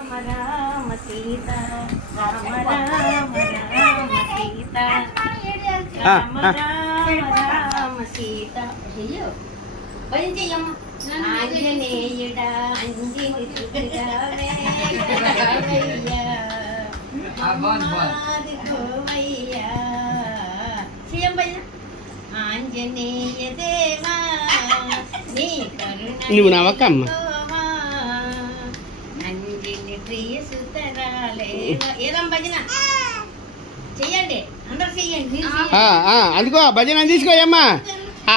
రామ సీత రామ రామ రామ సీత రామ రామ సీత అయ్యో భయం చెయ్యమ్మ ఆంజనేయుడా అంజని గోవయ్యా చెయ్యం భయ ఆంజనేయ దేవా నీ కరుణ నువ్వు నవ్వకమ్మ అంజని ప్రియ సుతరాలే ఏదం భజన చెయ్యండి అందరు చెయ్యండి అందుకో భజన తీసుకోయమ్మా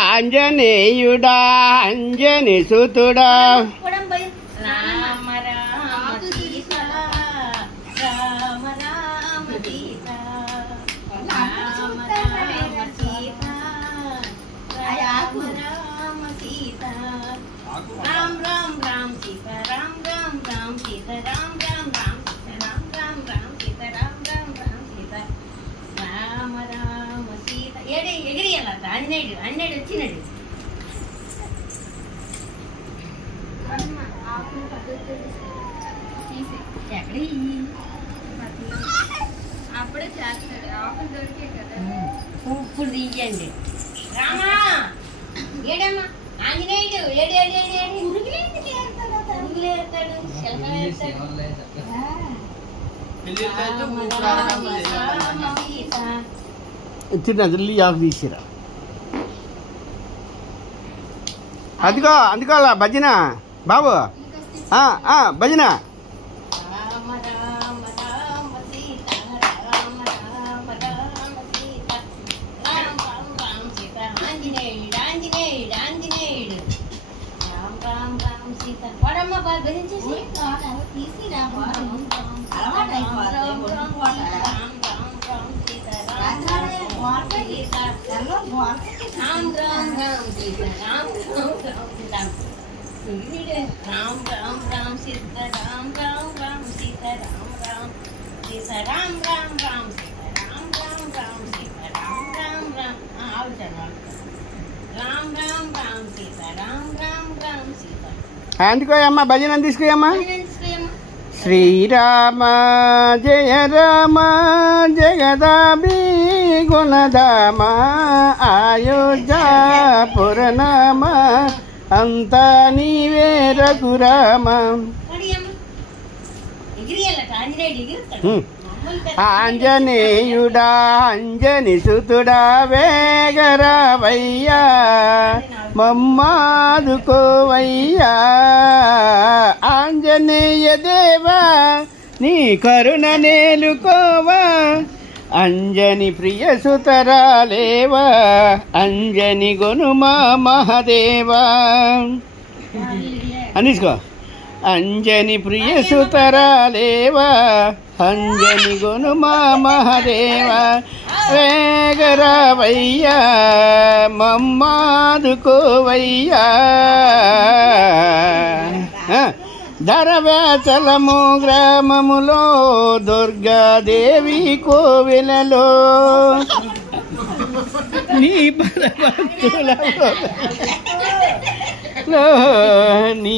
ఆంజనేయుడా అంజని సుతుడా రామ రామ సీత రామ రామ సీత రామ రామ సీత రామ రామ సీత రామ రామ రామ సీత రామ రామ రామ సీత రామ రామ రామ సీత రామ రామ రామ సీత రామ రామ రామ సీత రామ రామ సీత ఏడే ఎగిరియాల ఆంజనేయుడు ఆంజనేయుడు వచ్చినాడు అప్పుడే చేస్తాడు ఆకులు దొరికే కదా ఉప్పుడు తీయండి రామా ఏడమ్మా ఆంజనేయుడు ఏడు ఏడు ఏడు ఏడు ఉరుగులేస్తాడు చిన్న దిల్లి ఆకు తీసిరా అందుకో అందుకో భజన బాబు భజన రామ రామ రామ సీత రామ రామ రామ సీత రామ రామ రామ సీత ఆంజనేయుడు ఆంజనేయుడు ఆంజనేయుడు రామ రామ రామ సీత వాడమ్మ బాగా భరించేసి తీసి రామ రామ రామ సీత రామ రామ రామ సీత రామ రామ రామ సీత రామ రామ రామ సీత రామ రామ సీత రామ రామ రామ సీత రామ రామ రామ సీత రామ రామ రామ ఆవుతాను రామ రామ రామ సీత రామ రామ రామ సీత అందుకోయమ్మా భజన తీసుకోయమ్మా శ్రీరామ జయ రామ జగదాభి గుణధామ అయోధ్యాపురనామ అంతా నీవే రఘురామ ఆంజనేయుడా అంజని సుతుడా వేగరావయ్యా మమ్మాదుకోవయ్యా ఆంజనేయ దేవా నీ కరుణ నేలుకోవా అంజని ప్రియ సుతరాలేవా అంజని గొనుమా మహదేవా అనిసుకో అంజని ప్రియ సుతరాలేవా అంజని గొనుమా మహదేవా వేగరావయ్యా మమ్మాదుకోవయ్యా ధరవేచలము గ్రామములో దుర్గాదేవి కోవెలలో నీ భక్తులలో నీ